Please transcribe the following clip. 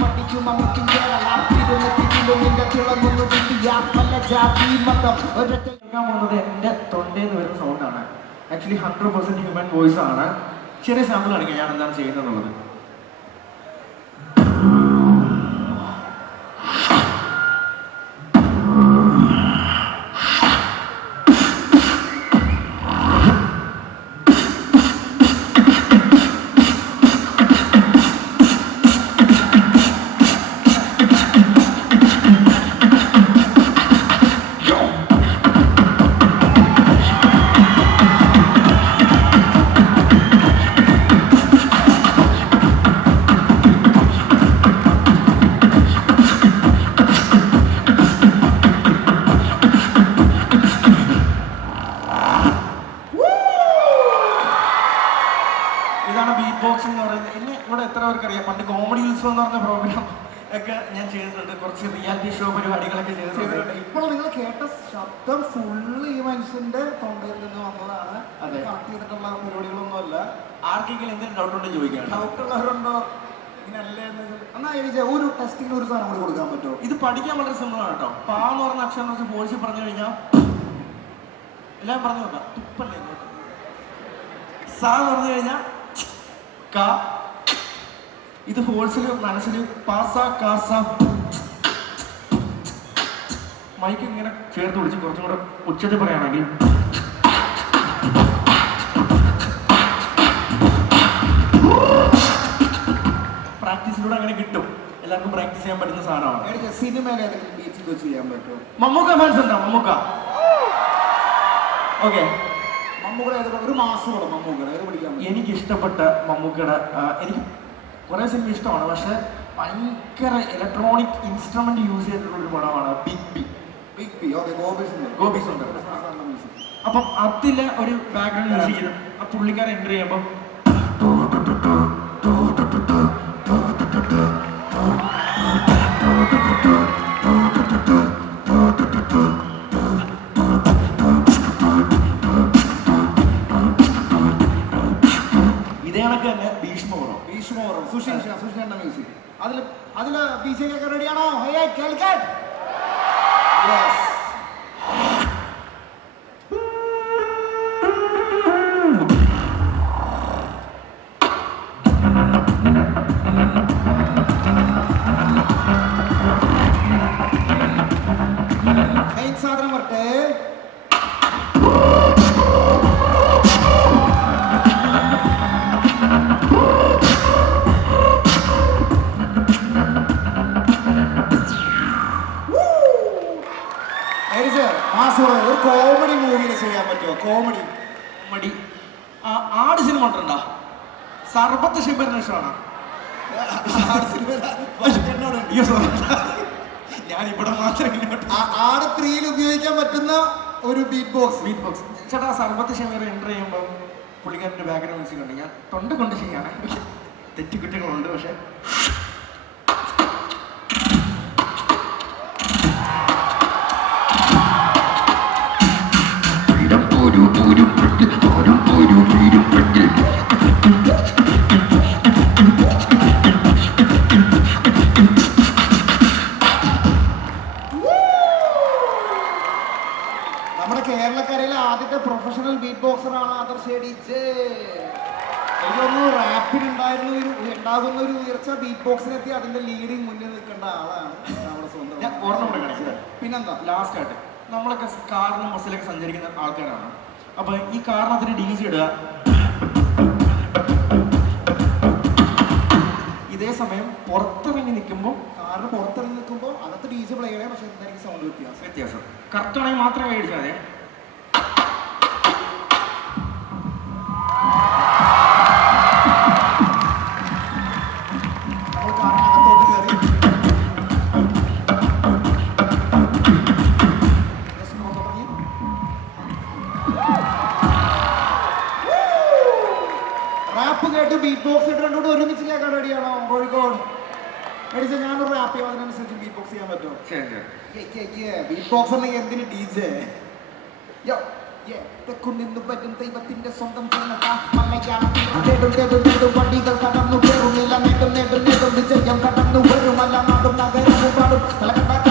പഠിച്ചു മമ്മൂക്കും കേരളം ഇരുന്ന് തിരിലും നിന്റെ തിളങ്ങുന്നു ജാതി മതം വരുന്ന സൗണ്ടാണ് actually hundred percent human voice ആണ്. ചെറിയ സാമ്പിൾ കാണിക്കാം ഞാൻ എന്താണ് ചെയ്യുന്നത് എന്നുള്ളത് ഒക്കെ ഞാൻ ചെയ്തിട്ടുണ്ട് കുറച്ച് റിയാലിറ്റി ഷോ പരിപാടികളൊക്കെ ചെയ്തിട്ടുണ്ട് ഇപ്പോൾ നിങ്ങൾ കേട്ട ശബ്ദം ഫുള്ള് ഈ മനുഷ്യന്റെ തൊണ്ടയിൽ നിന്ന് വന്നതാണ്. അത്. കണക്ട് ചെയ്തിട്ടുള്ള പരിപാടികളൊന്നും അല്ല ആർക്കെങ്കിലും എന്തെങ്കിലും ഡൗട്ട് ഉണ്ടെങ്കിൽ ചോദിക്കാം ഡൗട്ട് ഉള്ളവരുണ്ടോ? ഒരു ടെസ്റ്റിംഗ് ഒരു സാധനം കൂടി കൊടുക്കാൻ പറ്റുമോ? ഇത് പഠിക്കാൻ വളരെ സിമ്പിൾ ആണ് കേട്ടോ. പാ എന്ന് പറഞ്ഞ അക്ഷരം വെച്ച് ഫോഴ്സിൽ പറഞ്ഞു കഴിഞ്ഞാൽ എല്ലാം പറഞ്ഞു നോക്കാം. തുപ്പല്ലേ സാ എന്ന് പറഞ്ഞു കഴിഞ്ഞാൽ ക ഇത് ഹോൾസിൽ മനസ്സിൽ പാസ കാസ മൈക്ക് ഇങ്ങനെ ചേർത്ത് പിടിച്ച് കുറച്ചും കൂടെ ഉച്ചത്തിൽ പറയുകയാണെങ്കിൽ പ്രാക്ടീസിലൂടെ അങ്ങനെ കിട്ടും. എല്ലാവർക്കും പ്രാക്ടീസ് ചെയ്യാൻ പറ്റുന്ന സാധനമാണ്. എനിക്ക് സിനിമയിൽ ഏതെങ്കിലും ബീച്ചിൽ വെച്ച് ചെയ്യാൻ പറ്റുമോ? മമ്മൂക്ക ഫാൻസ് ഉണ്ടോ? മമ്മൂക്ക? ഓക്കെ മമ്മൂക്കടെ ഒരു മാസം പിടിക്കാൻ എനിക്ക് ഇഷ്ടപ്പെട്ട മമ്മൂക്കയുടെ എനിക്ക് കുറേ സിനിമ ഇഷ്ടമാണ്. പക്ഷെ ഭയങ്കര ഇലക്ട്രോണിക് ഇൻസ്ട്രുമെന്റ് യൂസ് ചെയ്തിട്ടുള്ള ഒരു പടമാണ് Big B Big B okay Gopi's ഗോപീസ് ഉണ്ട് അപ്പം അതിലെ ഒരു ബാക്ക്ഗ്രൗണ്ട് മ്യൂസിക് ആ പുള്ളിക്കാരൻ എന്റർ ചെയ്യുമ്പം ഇതേ കണക്ക് തന്നെ സുഷിൻ സുഷിന്റെ മ്യൂസിക് അതിൽ അതിൽ ബി ജെ ഒക്കെ റെഡിയാണോ ഹേ കേൾക്കാൻ? Thank മെയിൻ മാസോടെ ഒരു കോമഡി മൂവിയിൽ ചെയ്യാൻ പറ്റുമോ? കോമഡി ആ ആട് സിനിമ ഉണ്ടോ സർബത്ത് ഷിബറിന് ഇഷ്ടമാണ്. ഞാൻ ഇവിടെ മാത്രം ആട് ത്രീയിൽ ഉപയോഗിക്കാൻ പറ്റുന്ന ഒരു ബീറ്റ് ബോക്സ് ബീറ്റ് ബോക്സ് ചേട്ടാ സർബത്ത് ഷിബർ എന്റർ ചെയ്യുമ്പോൾ പുള്ളിക്കാരന്റെ ബാക്ക്ഗ്രൗണ്ട് മ്യൂസിക് ഉണ്ട് ഞാൻ തൊണ്ട കൊണ്ട് ചെയ്യാണ് തെറ്റുകുറ്റങ്ങളുണ്ട് പക്ഷെ. നമ്മുടെ കേരളക്കരയിലെ ആദ്യത്തെ പ്രൊഫഷണൽ ബീറ്റ് ബോക്സറാണ് ആദർശ് ഡി.ജെ. എനിക്ക് തോന്നുന്നു റാപ്പിനുണ്ടായിരുന്ന ഒരു ഉണ്ടാകുന്ന ഒരു ഉയർച്ച ബീറ്റ് ബോക്സിനെത്തി അതിന്റെ ലീഡിങ് മുന്നിൽ നിൽക്കേണ്ട ആളാണ് നമ്മുടെ സ്വന്തം ഞാൻ കൂടെ പിന്നെന്താ? ലാസ്റ്റ് ആയിട്ട് നമ്മളൊക്കെ കാറിലും ബസ്സിലൊക്കെ സഞ്ചരിക്കുന്ന ആൾക്കാരാണ്. അപ്പൊ ഈ കാരണത്തിന് ഡി ജി ഇടുക. ഇതേ സമയം പുറത്തിറങ്ങി നിൽക്കുമ്പോൾ കാറിന് പുറത്തിറങ്ങി നിൽക്കുമ്പോൾ അകത്ത് ഡി ജി പ്ലേ ചെയ്യണേ പക്ഷെ എന്തായിരിക്കും സൗണ്ട് വ്യത്യാസം? വ്യത്യാസം. കറക്റ്റ് ആണെങ്കിൽ മാത്രമേ മേടിച്ചാൽ കോഴിക്കോട്. മേടിച്ച ഞാനൊരു ഹാപ്പി അതിനനുസരിച്ച് ബീറ്റ് ബോക്സ് ചെയ്യാൻ പറ്റുമോ? ബീറ്റ് ബോക്സ് ഉണ്ടെങ്കിൽ എന്തിന് ഡി ജെ തെക്കുനിന്ന് വരും ദൈവത്തിന്റെ സ്വന്തം ജനത മലയാളം നേടും നേടും നേടും വണ്ടികൾ കടന്നു കയറും നില നേടും നേടും നേടും. വിജയം കടന്നു വരും തലക്കെട്ട്